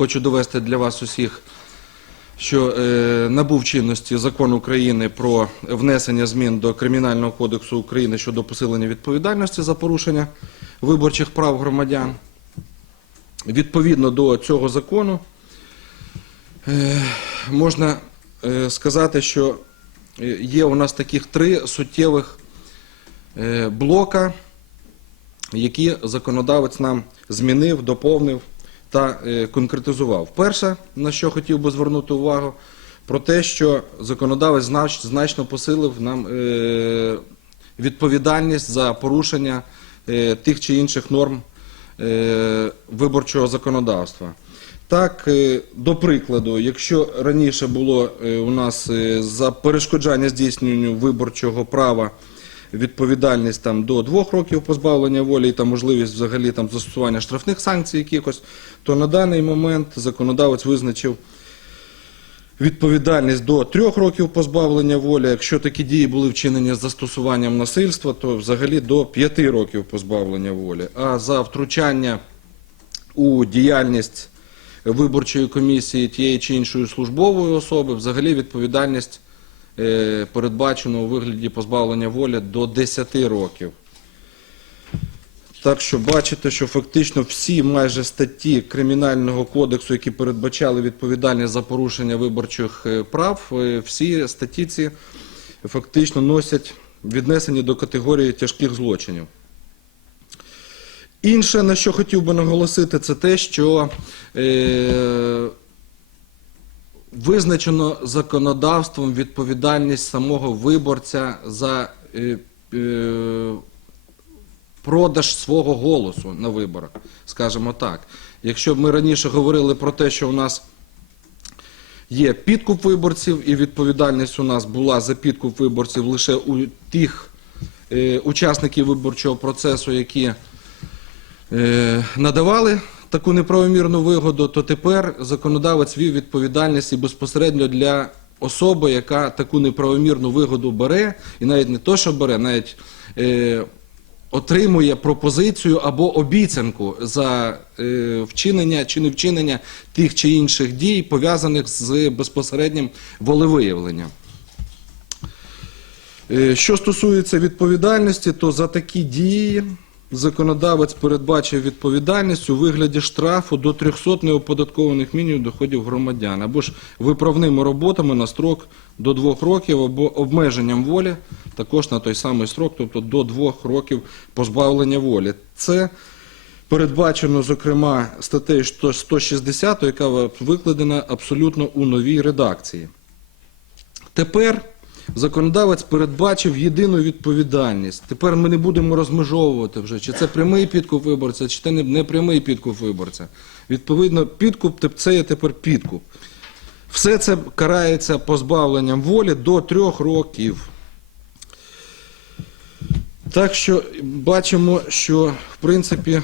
хочу довести для вас усіх, що е, набув чинності закон України про внесення змін до Кримінального кодексу України щодо посилення відповідальності за порушення виборчих прав громадян. Відповідно до цього закону е, можна е, сказати, що є у нас таких три суттєвих блока, які законодавець нам змінив, доповнив та е, конкретизував. Перше, на що хотів би звернути увагу, про те, що законодавець знач- значно посилив нам е, відповідальність за порушення е, тих чи інших норм виборчого законодавства. Так, до прикладу, якщо раніше було у нас за перешкоджання здійсненню виборчого права відповідальність там до двох років позбавлення волі і там можливість взагалі там застосування штрафних санкцій якихось, то на даний момент законодавець визначив відповідальність до трьох років позбавлення волі. Якщо такі дії були вчинені з застосуванням насильства, то взагалі до п'яти років позбавлення волі. А за втручання у діяльність виборчої комісії тієї чи іншої службової особи, взагалі відповідальність передбачено у вигляді позбавлення волі до 10 років. Так що бачите, що фактично всі майже статті Кримінального кодексу, які передбачали відповідальність за порушення виборчих е, прав, е, всі статті ці фактично носять віднесені до категорії тяжких злочинів. Інше, на що хотів би наголосити, це те, що е, визначено законодавством відповідальність самого виборця за е, е, продаж свого голосу на виборах, скажімо так. Якщо ми раніше говорили про те, що у нас є підкуп виборців, і відповідальність у нас була за підкуп виборців лише у тих е, учасників виборчого процесу, які е, надавали таку неправомірну вигоду, то тепер законодавець вів відповідальність і безпосередньо для особи, яка таку неправомірну вигоду бере, і навіть не то, що бере, навіть е, отримує пропозицію або обіцянку за е, вчинення чи не вчинення тих чи інших дій, пов'язаних з безпосереднім волевиявленням. Е, Що стосується відповідальності, то за такі дії законодавець передбачив відповідальність у вигляді штрафу до 300 неоподаткованих мінімумів доходів громадян або ж виправними роботами на строк до 2 років або обмеженням волі також на той самий строк, тобто до 2 років позбавлення волі. Це передбачено, зокрема, статтею 160, яка викладена абсолютно у новій редакції. Тепер законодавець передбачив єдину відповідальність. Тепер ми не будемо розмежовувати вже, чи це прямий підкуп виборця, чи це не- не прямий підкуп виборця. Відповідно, підкуп це є тепер підкуп. Все це карається позбавленням волі до трьох років. Так що бачимо, що в принципі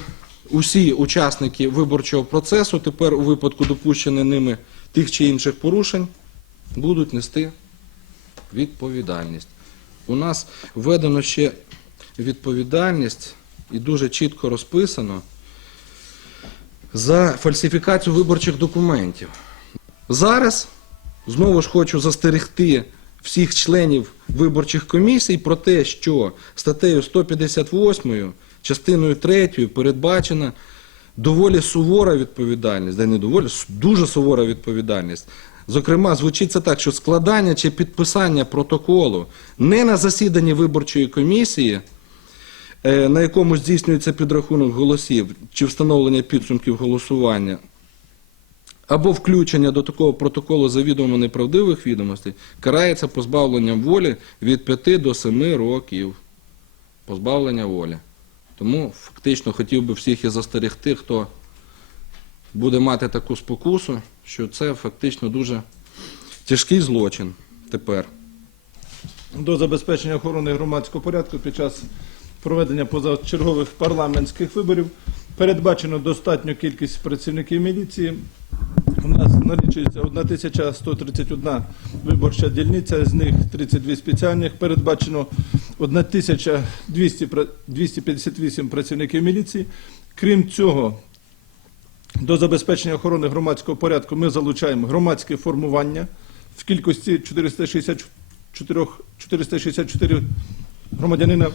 усі учасники виборчого процесу тепер у випадку допущення ними тих чи інших порушень будуть нести відповідальність. У нас введено ще відповідальність і дуже чітко розписано за фальсифікацію виборчих документів. Зараз знову ж хочу застерегти всіх членів виборчих комісій про те, що статтею 158 частиною 3 передбачена доволі сувора відповідальність, де не доволі дуже сувора відповідальність. Зокрема, звучить це так, що складання чи підписання протоколу не на засіданні виборчої комісії, е, на якому здійснюється підрахунок голосів чи встановлення підсумків голосування, або включення до такого протоколу завідомо неправдивих відомостей карається позбавленням волі від 5 до 7 років. Позбавлення волі. Тому фактично хотів би всіх і застерегти, хто буде мати таку спокусу, що це фактично дуже тяжкий злочин тепер. до забезпечення охорони громадського порядку під час проведення позачергових парламентських виборів передбачено достатню кількість працівників міліції. У нас налічується 1131 виборча дільниця, з них 32 спеціальних. Передбачено 1200 пра- 258 працівників міліції. Крім цього, До забезпечення охорони громадського порядку ми залучаємо громадське формування в кількості 464, 464 громадянина,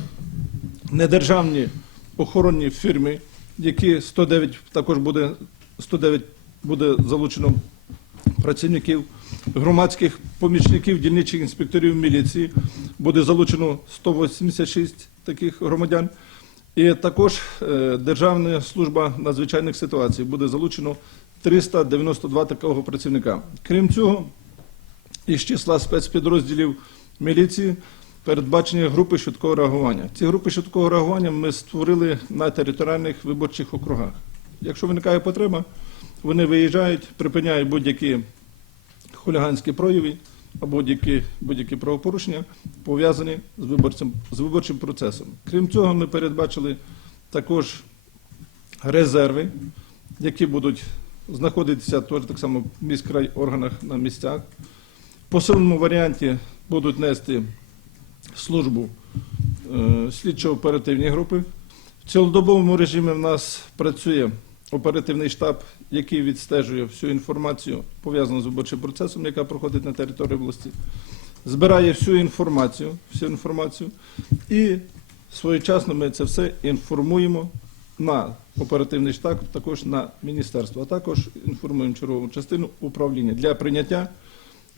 недержавні охоронні фірми, які 109 також буде 109 буде залучено працівників, громадських помічників, дільничих інспекторів міліції буде залучено 186 таких громадян. І також е, Державна служба надзвичайних ситуацій буде залучено 392 такого працівника. Крім цього, із числа спецпідрозділів міліції передбачені групи швидкого реагування. Ці групи швидкого реагування ми створили на територіальних виборчих округах. Якщо виникає потреба, вони виїжджають, припиняють будь-які хуліганські прояви будь-які, будь-які правопорушення, пов'язані з виборцем, з виборчим процесом. Крім цього, ми передбачили також резерви, які будуть знаходитися теж так само в міськрай органах на місцях. В посиленому варіанті будуть нести службу е, слідчо-оперативні групи. В цілодобовому режимі в нас працює оперативний штаб, який відстежує всю інформацію, пов'язану з виборчим процесом, яка проходить на території області, збирає всю інформацію, всю інформацію і своєчасно ми це все інформуємо на оперативний штаб, також на міністерство, а також інформуємо чергову частину управління для прийняття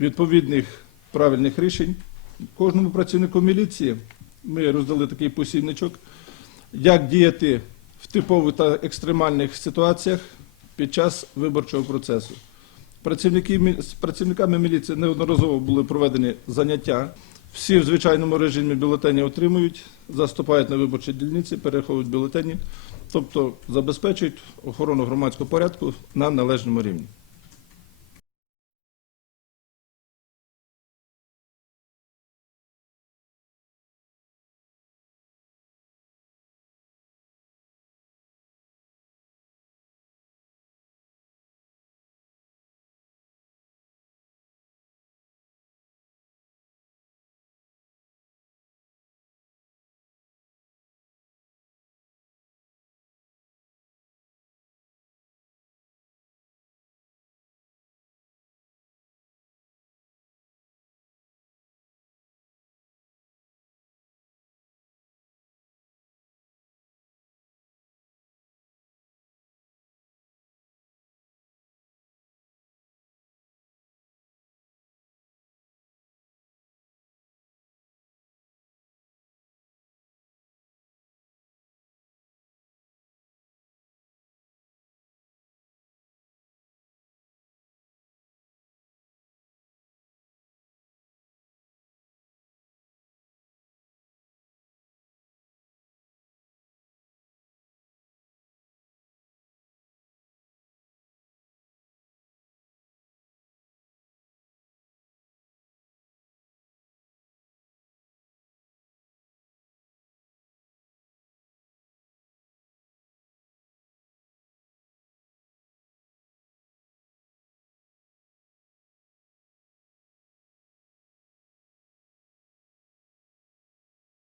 відповідних правильних рішень. Кожному працівнику міліції ми роздали такий посібничок, як діяти в типових та екстремальних ситуаціях під час виборчого процесу. Працівники, з працівниками міліції неодноразово були проведені заняття. Всі в звичайному режимі бюлетені отримують, заступають на виборчі дільниці, переховують бюлетені, тобто забезпечують охорону громадського порядку на належному рівні.